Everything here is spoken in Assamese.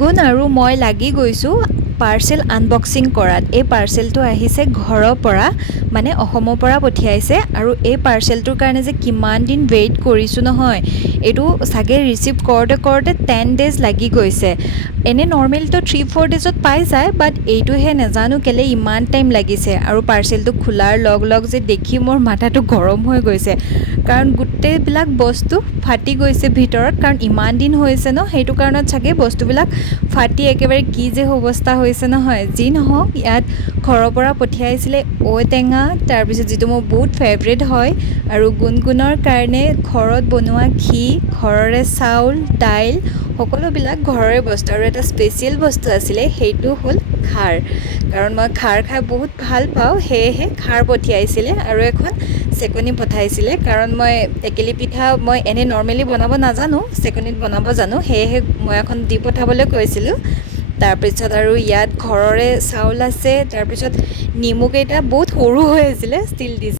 গুণ আৰু মই লাগি গৈছোঁ পাৰ্চেল আনবক্সিং কৰাত। এই পাৰ্চেলটো আহিছে ঘৰৰ পৰা, মানে অসমৰ পৰা পঠিয়াইছে। আৰু এই পাৰ্চেলটোৰ কাৰণে যে কিমান দিন ৱেইট কৰিছোঁ নহয়, এইটো চাগে ৰিচিভ কৰোঁতে কৰোঁতে 10 days লাগি গৈছে। এনে নৰ্মেলটো 3-4 daysত পাই যায়, বাট এইটোহে নাজানো কেলৈ ইমান টাইম লাগিছে। আৰু পাৰ্চেলটো খোলাৰ লগ লগ যে দেখি মোৰ মাথাটো গৰম হৈ গৈছে, কাৰণ গোটেইবিলাক বস্তু ফাটি গৈছে ভিতৰত, কাৰণ ইমান দিন হৈছে ন, সেইটো কাৰণত চাগে বস্তুবিলাক ফাটি একেবাৰে কি যে অৱস্থা হৈছে নহয়। যি নহওক, ইয়াত ঘৰৰ পৰা পঠিয়াইছিলে ঔটেঙা, তাৰপিছত যিটো মোৰ বহুত ফেভৰেট হয়, আৰু গুণগুণৰ কাৰণে ঘৰত বনোৱা ঘি, ঘৰৰে চাউল, দাইল, সকলোবিলাক ঘৰৰে বস্তু। আৰু এটা স্পেচিয়েল বস্তু আছিলে, সেইটো হ'ল খাৰ, কাৰণ মই খাৰ খাই বহুত ভাল পাওঁ, সেয়েহে খাৰ পঠিয়াইছিলে। আৰু এখন চেকনি পঠাইছিলে, কাৰণ মই টেকেলি পিঠা মই এনেই নৰ্মেলি বনাব নাজানো, চেকনিত বনাব জানো, সেয়েহে মই এখন দি পঠাবলৈ কৈছিলোঁ। তাৰপিছত আৰু ইয়াত ঘৰৰে চাউল আছে, তাৰপিছত নেমুকেইটা বহুত সৰু হৈ আছিলে, ষ্টিল দিছে।